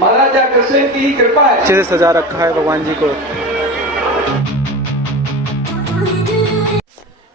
महाराजा कृष्ण की कृपा है। अच्छे से सजा रखा है भगवान जी को।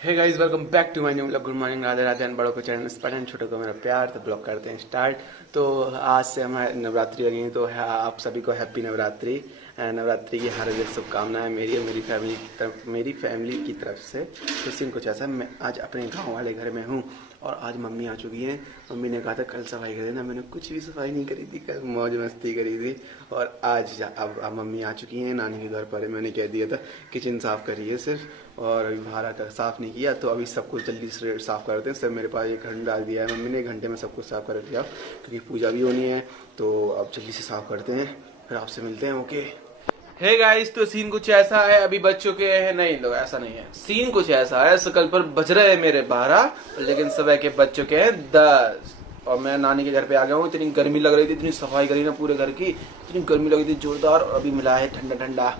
Hey guys, welcome back to my new vlog. Good morning, Radhe Radhe. बड़ों को चैनल स्पैन, छोटों को मेरा प्यार। तो ब्लॉग करते हैं स्टार्ट। तो आज से हमारे नवरात्रि लगी, तो आप सभी को हैप्पी नवरात्रि। नवरात्रि की हार्दिक शुभकामनाएं मेरी और मेरी फैमिली की तरफ से। तो सीन कुछ ऐसा, मैं आज अपने गांव वाले घर में हूं और आज मम्मी आ चुकी हैं। मम्मी ने कहा था कल सफाई कर देना, मैंने कुछ भी सफाई नहीं करी थी, कल मौज मस्ती करी थी। और आज अब मम्मी आ चुकी हैं नानी के घर पर। मैंने कह दिया था किचन साफ़ करिए सिर्फ, और अभी बाहर आकर साफ़ नहीं किया। तो अभी सब कुछ जल्दी से साफ़ करते हैं। सब मेरे पास 1 घंटा डाल दिया है मम्मी ने, 1 घंटे में सब कुछ साफ़ कर दिया क्योंकि पूजा भी होनी है। तो अब जल्दी से साफ़ करते हैं, फिर आपसे मिलते हैं। ओके हे गाइस, तो सीन कुछ ऐसा है, अभी बज चुके हैं, नहीं लो ऐसा नहीं है, सीन कुछ ऐसा है, सकल पर बज रहे हैं मेरे 12, लेकिन सुबह के बज चुके हैं 10 और मैं नानी के घर पे आ गया हूँ। इतनी गर्मी लग रही थी, इतनी सफाई करी ना पूरे घर की, इतनी गर्मी लग रही थी जोरदार। और अभी मिला है ठंडा ठंडा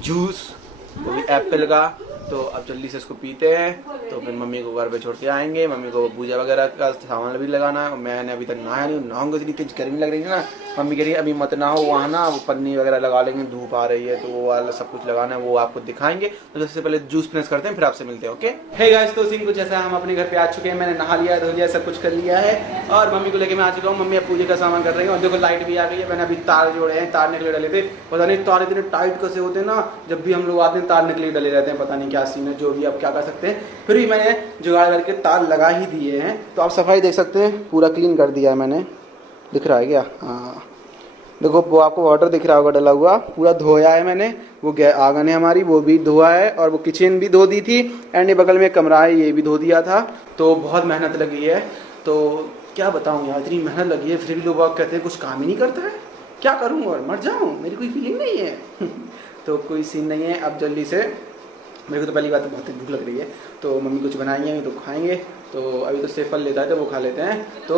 जूस, वो भी एप्पल का। तो अब जल्दी से इसको पीते हैं, तो फिर मम्मी को घर पे छोड़ के आएंगे। मम्मी को पूजा वगैरह का सामान भी लगाना है। मैंने अभी तक नहाया नहीं, नहाऊंगा। इतनी तेज गर्मी लग रही है ना, मम्मी कह रही है अभी मत नहाओ, वहाँ ना वो पन्नी वगैरह लगा लेंगे, धूप आ रही है, तो वो वाला सब कुछ लगाना है, वो आपको दिखाएंगे। तो सबसे पहले जूस फिनिश करते हैं, फिर आपसे मिलते हैं। ओके हे गाइस, तो सीन कुछ ऐसा, हम अपने घर पे आ चुके हैं। मैंने नहा लिया, धो लिया, सब कुछ कर लिया है और मम्मी को लेके मैं आ चुका हूँ। मम्मी अब पूजा का सामान कर रही है और देखो लाइट भी आ गई है। मैंने अभी तार जोड़े हैं, तार निकले डले थे, पता नहीं तार इतने टाइट कैसे होते हैं ना, जब भी हम लोग आते हैं तार निकले डले रहते हैं, पता नहीं क्या सीन है। जो भी अब क्या कर सकते हैं, फिर भी मैंने जुगाड़ करके तार लगा ही दिए हैं। तो आप सफाई देख सकते हैं, पूरा क्लीन कर दिया है मैंने। दिख रहा है क्या? हाँ देखो, वो आपको वाटर दिख रहा होगा डला हुआ, पूरा धोया है मैंने। वो आंगन है हमारी, वो भी धोआ है, और वो किचन भी धो दी थी, एंड ये बगल में कमरा है, ये भी धो दिया था। तो बहुत मेहनत लगी है। तो क्या बताऊँ यार, इतनी मेहनत लगी है, फिर भी लोग कहते हैं कुछ काम ही नहीं करता है। क्या करूँ और मर जाऊँ, मेरी कोई फीलिंग नहीं है। तो कोई सीन नहीं है। अब जल्दी से, मेरे को तो पहली बात तो बहुत भूख लग रही है, तो मम्मी कुछ बनाएंगे तो खाएंगे। तो अभी तो सेब फल लेता है, तो वो खा लेते हैं। तो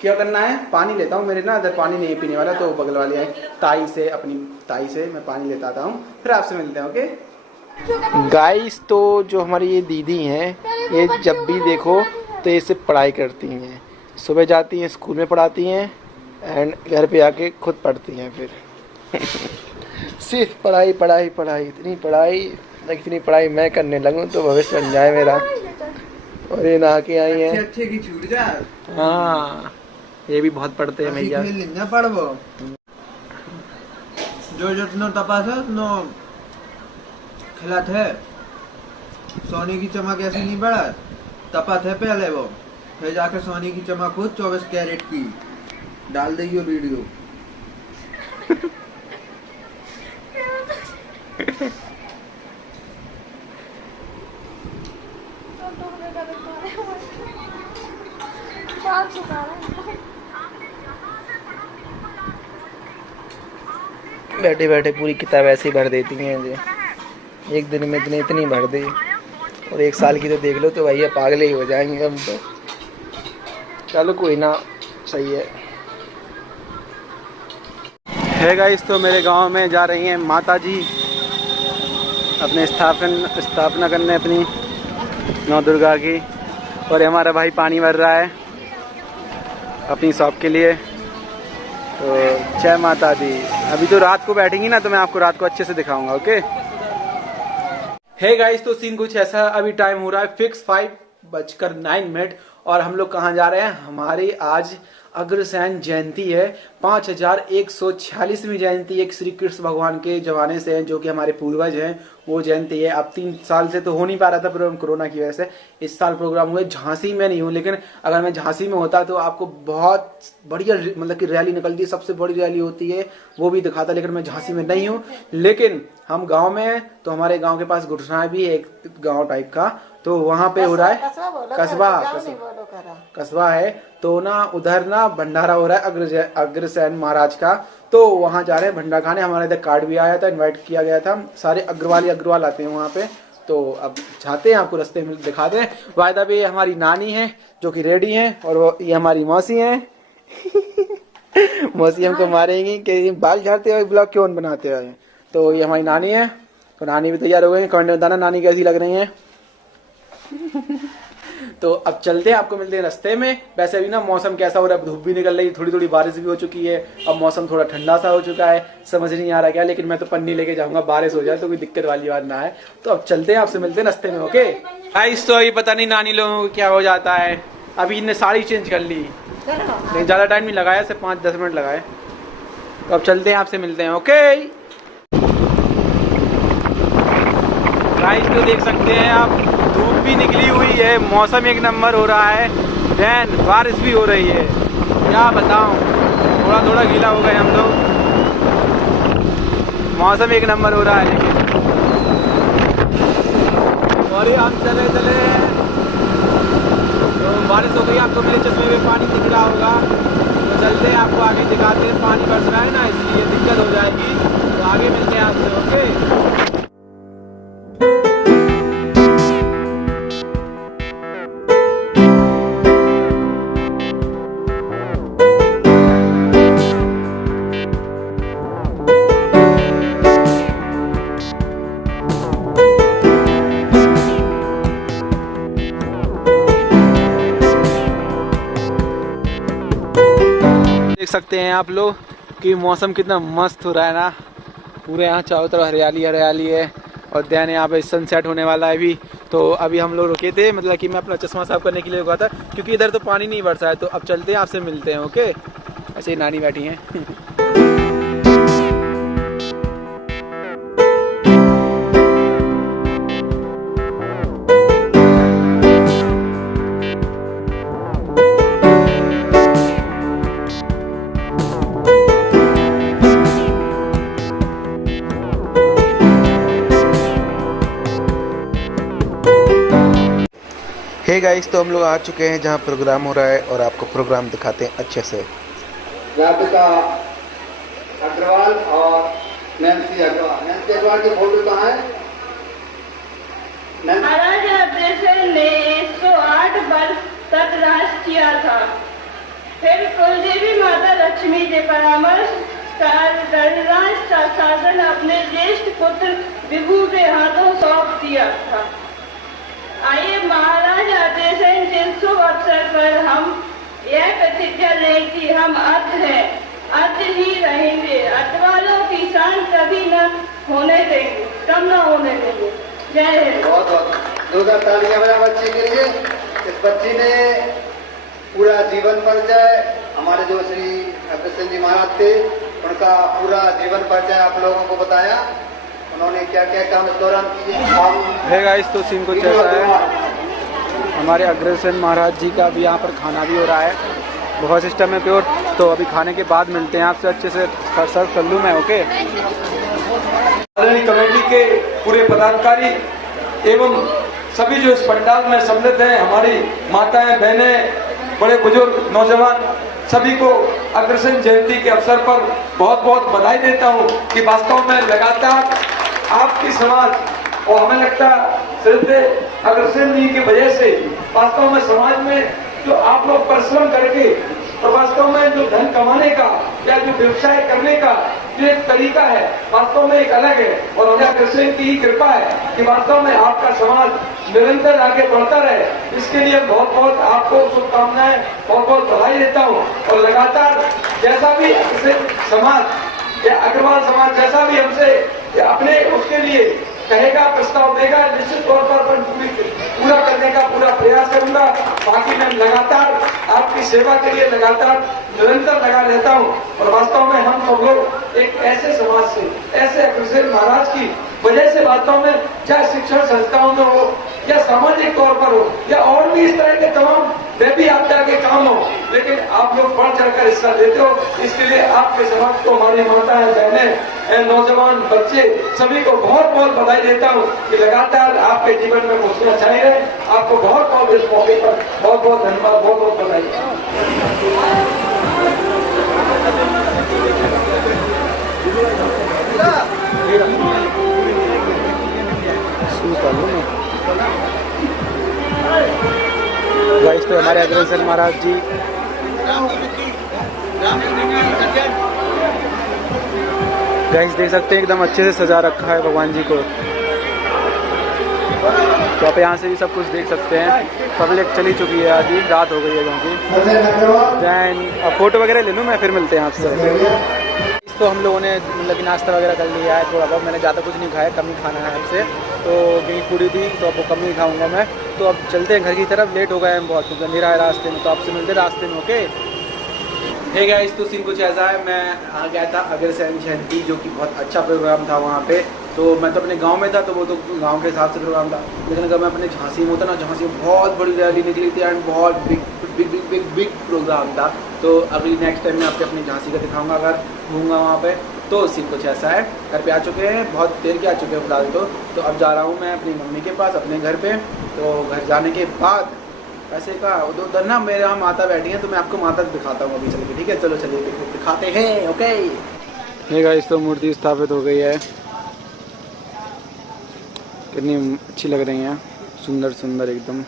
क्या करना है, पानी लेता हूँ। मेरे ना इधर पानी नहीं पीने वाला, तो बगल वाली है ताई से, अपनी ताई से मैं पानी लेता आता हूँ, फिर आपसे मिलते हैं। ओके गाइस, तो जो हमारी ये दीदी हैं, ये जब भी देखो तो ये सिर्फ पढ़ाई करती हैं। सुबह जाती हैं, स्कूल में पढ़ाती हैं, एंड घर पे आके खुद पढ़ती हैं फिर। सिर्फ पढ़ाई पढ़ाई पढ़ाई, इतनी पढ़ाई मैं करने लगूँ तो भविष्य बन जाए मेरा। और ये नहा के आई है, अच्छे की छूट जा। हाँ ये भी बहुत पढ़ते हैं भैया। पढ़बो जो जितनो तपास है उतनो खिलात है। सोने की चमक ऐसी नहीं बढ़ा, तपात है पहले वो, फिर जाके सोने की चमक हो 24 कैरेट की। डाल दियो वीडियो। बैठे बैठे पूरी किताब ऐसे ही भर देती हैं जी। एक दिन में इतनी भर दी, और 1 साल की तो देख लो तो भैया पागल ही हो जाएंगे हम तो। चलो कोई ना, सही है गाइस। तो मेरे गांव में जा रही हैं माता जी अपने स्थापना करने अपनी नौ दुर्गा की, और हमारा भाई पानी भर रहा है अपनी शॉप के लिए। तो जय माता दी। अभी तो रात को बैठेंगी ना, तो मैं आपको रात को अच्छे से दिखाऊंगा। ओके हे गाइस, तो सीन कुछ ऐसा, अभी टाइम हो रहा है फिक्स 5:09 और हम लोग कहाँ जा रहे हैं, हमारी आज अग्रसेन जयंती है। 5146वीं जयंती एक श्री कृष्ण भगवान के जमाने से है, जो कि हमारे पूर्वज हैं, वो जयंती है। अब 3 साल से तो हो नहीं पा रहा था प्रोग्राम कोरोना की वजह से। इस साल प्रोग्राम हुए, झांसी में नहीं हूँ, लेकिन अगर मैं झांसी में होता तो आपको बहुत बढ़िया मतलब कि रैली निकलती है, सबसे बड़ी रैली होती है, वो भी दिखाता। लेकिन मैं झांसी में नहीं हूँ, लेकिन हम गांव में हैं। तो हमारे गांव के पास गुटना भी है, एक गांव टाइप का, तो वहां पे हो रहा है कस्बा है। तो ना उधर ना भंडारा हो रहा है अग्रसेन महाराज का। तो वहां जा रहे हैं भंडारा खाने। हमारे इधर कार्ड भी आया था, इनवाइट किया गया था। सारे अग्रवाल आते हैं वहां पे। तो अब जाते हैं, आपको रास्ते में दिखाते हैं। वायदा भी हमारी नानी है जो कि रेडी है, और वो ये हमारी मौसी है। मौसी हमको मारेंगी कि बाल झाड़ते हुए ब्लॉग क्यों बनाते हैं। तो ये हमारी नानी है, तो नानी भी तैयार हो गई। कमेंट में बताना नानी कैसी लग रही है। तो अब चलते हैं, आपको मिलते हैं रास्ते में। वैसे अभी ना मौसम कैसा हो रहा है, धूप भी निकल रही है, थोड़ी थोड़ी बारिश भी हो चुकी है, अब मौसम थोड़ा ठंडा सा हो चुका है, समझ नहीं आ रहा क्या, लेकिन मैं तो पन्नी लेके जाऊंगा, बारिश हो जाए तो कोई दिक्कत वाली बात ना है। तो अब चलते हैं, आपसे मिलते हैं रास्ते में। ओके गाइस, तो अभी पता नहीं नानी लोगों को क्या हो जाता है, अभी इनने साड़ी चेंज कर ली, नहीं ज़्यादा टाइम नहीं लगाया, सिर्फ 5-10 मिनट लगाए। तो अब चलते हैं, आपसे मिलते हैं। ओके गाइस, तो देख सकते हैं आप, धूप भी निकली हुई है, मौसम एक नंबर हो रहा है, देन बारिश भी हो रही है, क्या बताऊं, थोड़ा थोड़ा गीला हो गए हम लोग, मौसम एक नंबर हो रहा है। लेकिन और ये हम चले चले तो बारिश हो गई, आपको मेरे चश्मे में पानी दिख रहा होगा, तो चलते हैं, आपको आगे दिखाते हैं, पानी बरस रहा है ना, इसलिए दिक्कत हो जाएगी, तो आगे मिलते हैं आपसे। ओके देख सकते हैं आप लोग कि मौसम कितना मस्त हो रहा है ना, पूरे यहाँ चारों तरफ हरियाली हरियाली है, और देन यहाँ पे सनसेट होने वाला है अभी। तो अभी हम लोग रुके थे, मतलब कि मैं अपना चश्मा साफ करने के लिए रुका था, क्योंकि इधर तो पानी नहीं बरसा है। तो अब चलते हैं, आपसे मिलते हैं। ओके, ऐसे ही नानी बैठी हैं। हे गाइस, तो हम लोग आ चुके हैं जहाँ प्रोग्राम हो रहा है, और आपको प्रोग्राम दिखाते हैं अच्छे से। राधिका अग्रवाल और नैन्सी अग्रवाल। नैन्सी अग्रवाल की फोटो कहाँ है? महाराजा अग्रसेन ने 108 वर्ष तक राज किया था। फिर कुलदेवी माता लक्ष्मी के परामर्श गणराज का शासन अपने ज्येष्ठ पुत्र विभू के हाथों सौंप दिया था। आइए महाराजा अग्रसेन के शुभ अवसर पर हम यह प्रतिज्ञा लें कि हम अध हैं, अध ही रहेंगे, अध वालों की शान कभी न होने देंगे, कम न होने देंगे। जय हिंद। बहुत बहुत जोरदार तालियां बजा बच्ची के लिए। इस बच्ची ने पूरा जीवन परिचय, हमारे जो श्री अग्रसेन जी महाराज थे, उनका पूरा जीवन परिचय आप लोगों को बताया, उन्होंने क्या क्या काम इस दौरान किए। है गाइस, तो सीन कुछ ऐसा है, हमारे अग्रसेन महाराज जी का भी यहाँ पर खाना भी हो रहा है, बहुत सिस्टम है प्योर। तो अभी खाने के बाद मिलते हैं आपसे, अच्छे से सर्व कर लूँ मैं। ओके, कमेटी के पूरे पदाधिकारी एवं सभी जो इस पंडाल में सम्मिलित हैं, हमारी माताएं, बहनें, बड़े बुजुर्ग, नौजवान, सभी को अग्रसेन जयंती के अवसर पर बहुत बहुत बधाई देता हूं कि वास्तव में लगातार आपकी समाज, और हमें लगता सिर्फ अग्रसेन जी की वजह से वास्तव में समाज में जो आप लोग परिश्रम करके, और वास्तव में जो धन कमाने का या जो व्यवसाय करने का जो एक तरीका है, वास्तव में एक अलग है, और हमें अग्रसेन की ही कृपा है कि वास्तव में आपका समाज निरंतर आगे बढ़ता रहे। इसके लिए बहुत बहुत आपको शुभकामनाएं, बहुत बहुत बधाई देता हूं। और लगातार जैसा भी अग्रसेन समाज या अग्रवाल समाज जैसा भी हमसे अपने उसके लिए कहेगा, प्रस्ताव देगा, निश्चित तौर पर पूरा करने का पूरा प्रयास करूंगा। बाकी मैं लगातार आपकी सेवा के लिए लगातार निरंतर लगा रहता हूं, और वास्तव में हम सब लोग एक ऐसे समाज से, ऐसे अग्रसेन महाराज की वजह से वास्तव में, चाहे शिक्षण संस्थाओं में हो या सामाजिक तौर पर हो या और भी इस तरह के तमाम दैवी आपदा के काम हो, लेकिन आप लोग बढ़ चढ़कर हिस्सा लेते हो। इसके लिए आपके समाज को, हमारी माताएं, बहनें, नौजवान, बच्चे, सभी को बहुत बहुत बधाई देता हूं कि लगातार आपके जीवन में खुशियां छाई रहे। आपको बहुत बहुत इस मौके पर बहुत बहुत धन्यवाद, बहुत बहुत बधाई। गाइस, तो हमारे अग्रसेन महाराज जी गाइस देख सकते हैं, एकदम अच्छे से सजा रखा है भगवान जी को। तो आप यहाँ से भी सब कुछ देख सकते हैं। पब्लिक चली चुकी है, आधी रात हो गई है क्योंकि। दैन अब फ़ोटो वगैरह ले लूँ मैं, फिर मिलते हैं आपसे। तो हम लोगों ने मतलब कि नाश्ता वगैरह कर लिया है, थोड़ा बहुत। मैंने ज़्यादा कुछ नहीं खाया, कम ही खाना है हमसे, तो कहीं पूरी थी तो अब वो कम ही खाऊंगा मैं। तो अब चलते हैं घर की तरफ, लेट हो गए हैं बहुत, क्योंकि अंधेरा है रास्ते में। तो आपसे मिलते रास्ते में, ओके। हे गाइस, तो सीन कुछ ऐसा है, मैं आ गया था अग्रसेन जयंती, जो कि बहुत अच्छा प्रोग्राम था वहाँ पे। तो मैं तो अपने गांव में था, तो वो तो गांव के हिसाब से प्रोग्राम था। लेकिन अगर मैं अपने झांसी में होता ना, झांसी में बहुत बड़ी रैली निकली थी एंड बहुत बिग प्रोग्राम था। तो अगली नेक्स्ट टाइम मैं आपके अपनी झांसी का दिखाऊंगा अगर घूमूंगा वहाँ पे। तो सीन कुछ ऐसा है, घर पे आ चुके हैं, बहुत देर के आ चुके हैं फिलहाल। तो अब जा रहा हूँ मैं अपनी मम्मी के पास, अपने घर पे। तो घर जाने के बाद ऐसे का उधर ना मेरे यहाँ माता बैठी हैं, तो मैं आपको माता दिखाता हूँ अभी चल के, ठीक है। चलो चलिए दिखाते हैं, ओके। हे गाइस, तो मूर्ति स्थापित हो गई है, कितनी अच्छी लग रही हैं, सुंदर सुंदर एकदम।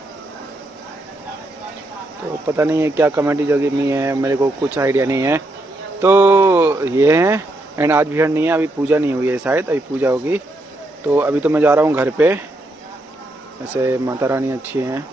तो पता नहीं है क्या कमेटी जगह नहीं है, मेरे को कुछ आइडिया नहीं है। तो ये है, एंड आज भीड़ नहीं है, अभी पूजा नहीं हुई है शायद, अभी पूजा होगी। तो अभी तो मैं जा रहा हूँ घर पे। ऐसे माता रानी अच्छी हैं।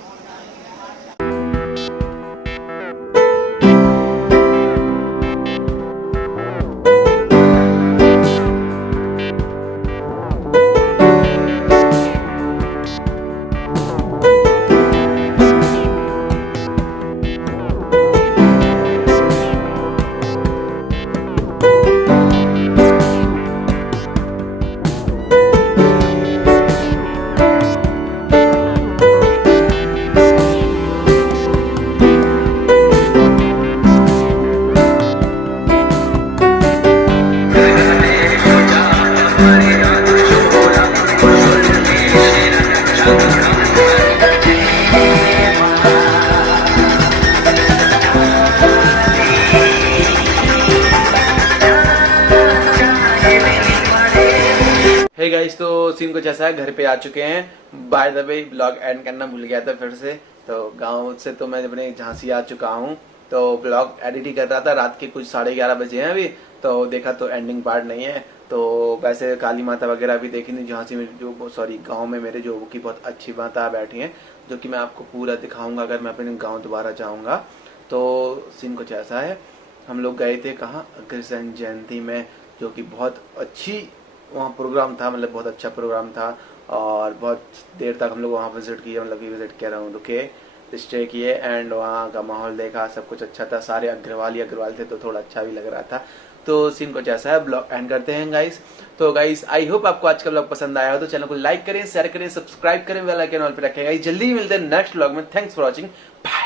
हे गाइस, तो सीन कुछ ऐसा है, घर पे आ चुके हैं। By the way blog and करना भूल गया था फिर से। तो गांव से तो मैं अपने झांसी आ चुका हूं, तो ब्लॉग एडिट ही कर रहा था। रात के कुछ 11:30 बजे हैं अभी, तो देखा तो एंडिंग पार्ट नहीं है। तो वैसे काली माता वगैरह भी देखी थी झांसी में, जो सॉरी गाँव में मेरे, जो की बहुत अच्छी माता बैठी हैं, जो कि मैं आपको पूरा दिखाऊंगा अगर मैं अपने गाँव दोबारा जाऊँगा। तो सीन कुछ ऐसा है, हम लोग गए थे कहाँ, अग्रसेन जयंती में, जो कि बहुत अच्छी वहाँ प्रोग्राम था, मतलब बहुत अच्छा प्रोग्राम था। और बहुत देर तक हम लोग वहाँ विजिट किए, मतलब कि विजिट कह रहा हूँ, रुके, स्टे किए एंड वहाँ का माहौल देखा, सब कुछ अच्छा था। सारे अग्रवाल थे, तो थोड़ा अच्छा भी लग रहा था। तो सीन कुछ ऐसा है, ब्लॉग एंड करते हैं गाइस। तो गाइस, आई होप आपको आज का ब्लॉग पसंद आया हो, तो चैनल को लाइक करें, शेयर करें, सब्सक्राइब करें, बेल आइकन ऑल पे रखें गाइस। जल्दी मिलते हैं नेक्स्ट ब्लॉग में। Thanks for watching, bye.